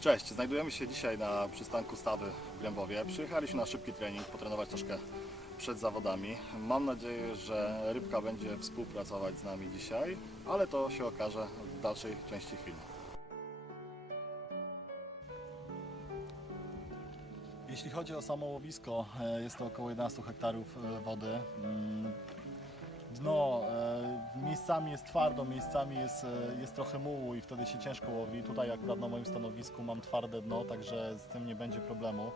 Cześć, znajdujemy się dzisiaj na przystanku Stawy w Grębowie. Przyjechaliśmy na szybki trening, potrenować troszkę przed zawodami. Mam nadzieję, że rybka będzie współpracować z nami dzisiaj, ale to się okaże w dalszej części filmu. Jeśli chodzi o samo łowisko, e, jest to około 11 hektarów e, wody. Dno e, miejscami jest twardo, miejscami jest, e, jest trochę mułu i wtedy się ciężko łowi. Tutaj akurat na moim stanowisku mam twarde dno, także z tym nie będzie problemu.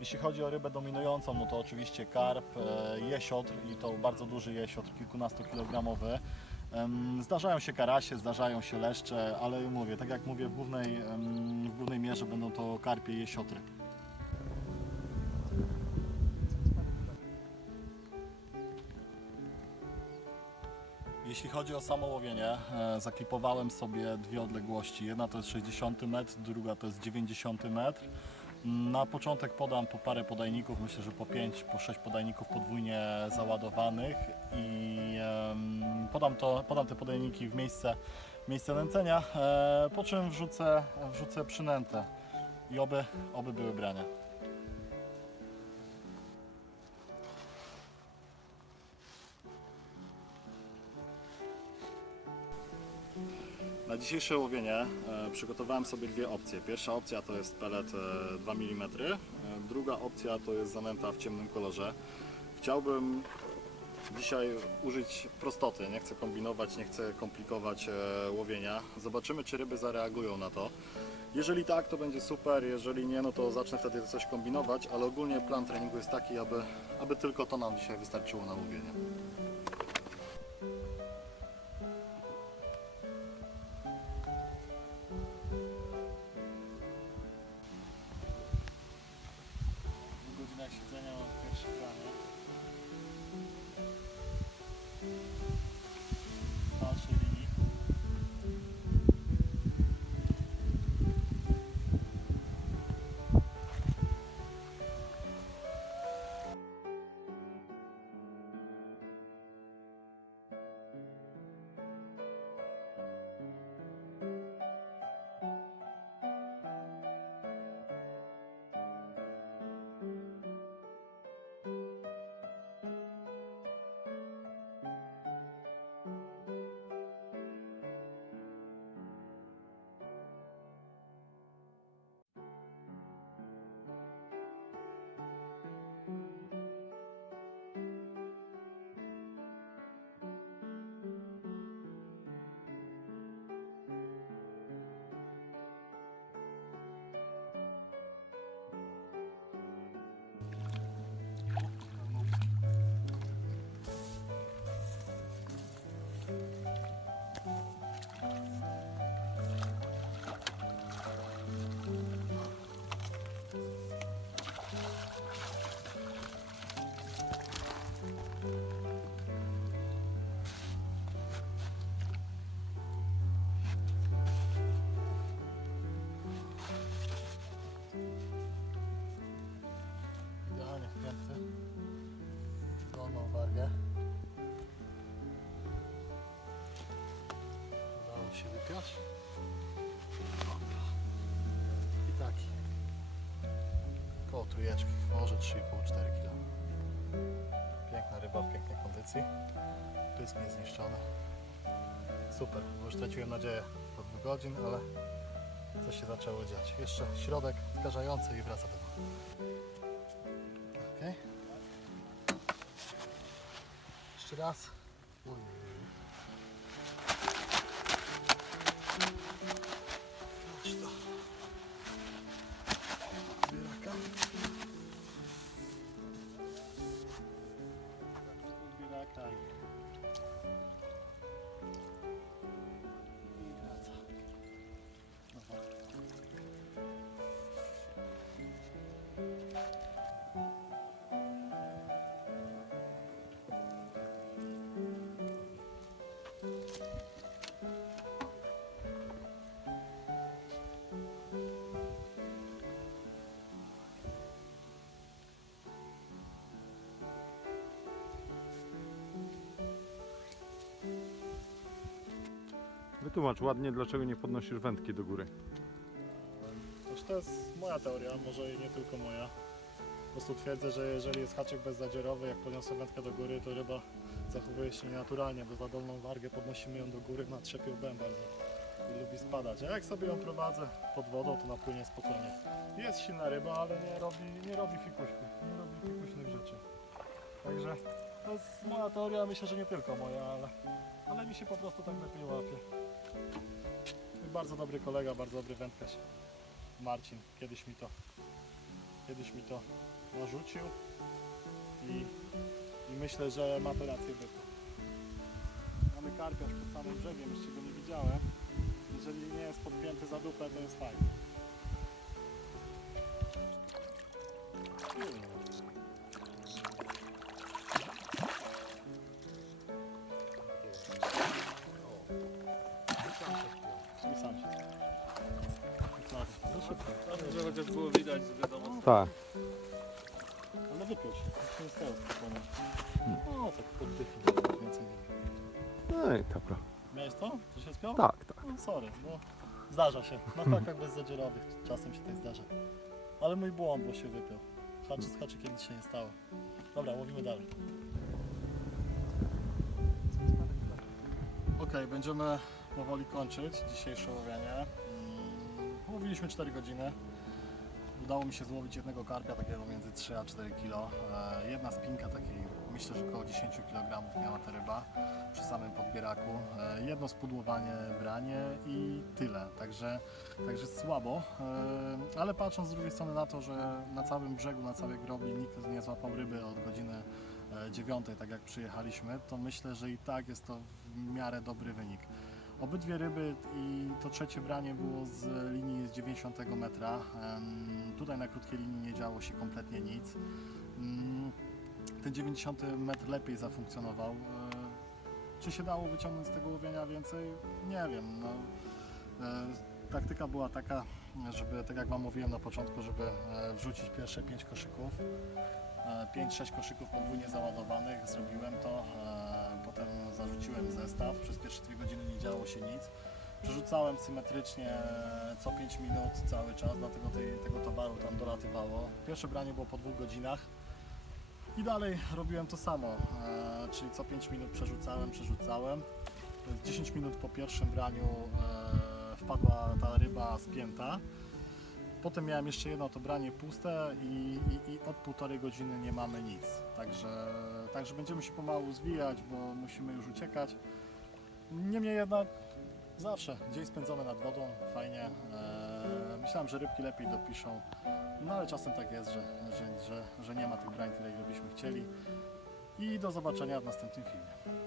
Jeśli chodzi o rybę dominującą, no to oczywiście karp, e, jesiotr i to bardzo duży jesiotr, kilkunastokilogramowy. Zdarzają się karasie, zdarzają się leszcze, ale mówię, tak jak mówię, w głównej, w głównej mierze będą to karpie i jesiotry. Jeśli chodzi o samo łowienie, e, zaklipowałem sobie dwie odległości. Jedna to jest 60 metr, druga to jest 90 metr. Na początek podam po parę podajników, myślę, że po 5, po 6 podajników podwójnie załadowanych i podam, to, podam te podajniki w miejsce, miejsce nęcenia, e, po czym wrzucę, wrzucę przynętę i oby, oby były brania. Na dzisiejsze łowienie e, przygotowałem sobie dwie opcje. Pierwsza opcja to jest pelet e, 2 mm, e, druga opcja to jest zanęta w ciemnym kolorze. Chciałbym dzisiaj użyć prostoty, nie chcę kombinować, nie chcę komplikować e, łowienia. Zobaczymy czy ryby zareagują na to. Jeżeli tak, to będzie super, jeżeli nie, no to zacznę wtedy coś kombinować, ale ogólnie plan treningu jest taki, aby, aby tylko to nam dzisiaj wystarczyło na łowienie. Opa. I taki. Koło trójeczki, może 3,5-4 kg. Piękna ryba w pięknej kondycji. Pysk niezniszczony. Super, bo już straciłem nadzieję po dwóch godzin, ale coś się zaczęło dziać. Jeszcze środek skażający i wraca do góry. Okej. Jeszcze raz. Uj. Wytłumacz ładnie, dlaczego nie podnosisz wędki do góry. To jest moja teoria, może i nie tylko moja. Po prostu twierdzę, że jeżeli jest haczyk bezzadzierowy, jak podniosę wędkę do góry, to ryba zachowuje się nienaturalnie, bo za dolną wargę podnosimy ją do góry, na trzepie bardzo i lubi spadać. A jak sobie ją prowadzę pod wodą, to napłynie spokojnie. Jest silna ryba, ale nie robi, nie robi fikuśku, nie robi fikuśnych rzeczy. Także to jest moja teoria, myślę, że nie tylko moja, ale, ale mi się po prostu tak lepiej łapie. Bardzo dobry kolega, bardzo dobry wędkarz. Marcin, kiedyś mi to kiedyś mi to narzucił i, i myślę, że ma to rację bytu. Mamy karpia już pod samym brzegiem, jeszcze go nie widziałem. Jeżeli nie jest podpięty za dupę, to jest fajnie. I sam się. Za szybko. Dobrze, chociaż było widać, że wiadomo. Tak. Ale wypiął się, nic się nie stało spokojnie. No, tak poddychy, więcej nie. No i dobra. Miałeś to? To się spiął? Tak, tak. No sorry, no zdarza się. Na hakach bezzadzierowych czasem się tak zdarza. Ale mój błąd, bo się wypiął. Hacz z haczykiem nic się nie stało. Dobra, łowimy dalej. Ok, będziemy powoli kończyć dzisiejsze łowienie. Mm, Łowiliśmy 4 godziny. Udało mi się złowić jednego karpia, takiego między 3 a 4 kg. E, Jedna spinka takiej, myślę, że około 10 kg miała ta ryba przy samym podbieraku. E, Jedno spudłowanie, branie i tyle. Także, także słabo. E, Ale patrząc z drugiej strony na to, że na całym brzegu, na całej grobli nikt nie złapał ryby od godziny e, 9, tak jak przyjechaliśmy, to myślę, że i tak jest to w miarę dobry wynik. Obydwie ryby i to trzecie branie było z linii z 90 metra. Tutaj na krótkiej linii nie działo się kompletnie nic. Mm, Ten 90 metr lepiej zafunkcjonował. E, Czy się dało wyciągnąć z tego łowienia więcej? Nie wiem. No, e, taktyka była taka, żeby, tak jak Wam mówiłem na początku, żeby e, wrzucić pierwsze 5 koszyków. 5-6 koszyków podwójnie załadowanych, zrobiłem to. Potem zarzuciłem zestaw. Przez pierwsze 2 godziny nie działo się nic. Przerzucałem symetrycznie e, co 5 minut cały czas, dlatego tej, tego towaru tam dolatywało. Pierwsze branie było po dwóch godzinach. I dalej robiłem to samo, e, czyli co 5 minut przerzucałem, przerzucałem. 10 minut po pierwszym braniu e, wpadła ta ryba spięta. Potem miałem jeszcze jedno to branie puste i, i, i od półtorej godziny nie mamy nic. Także, także będziemy się pomału zwijać, bo musimy już uciekać. Niemniej jednak zawsze dzień spędzony nad wodą, fajnie. E, myślałem, że rybki lepiej dopiszą, no ale czasem tak jest, że, że, że, że nie ma tych brań tyle, ile byśmy chcieli. I do zobaczenia w następnym filmie.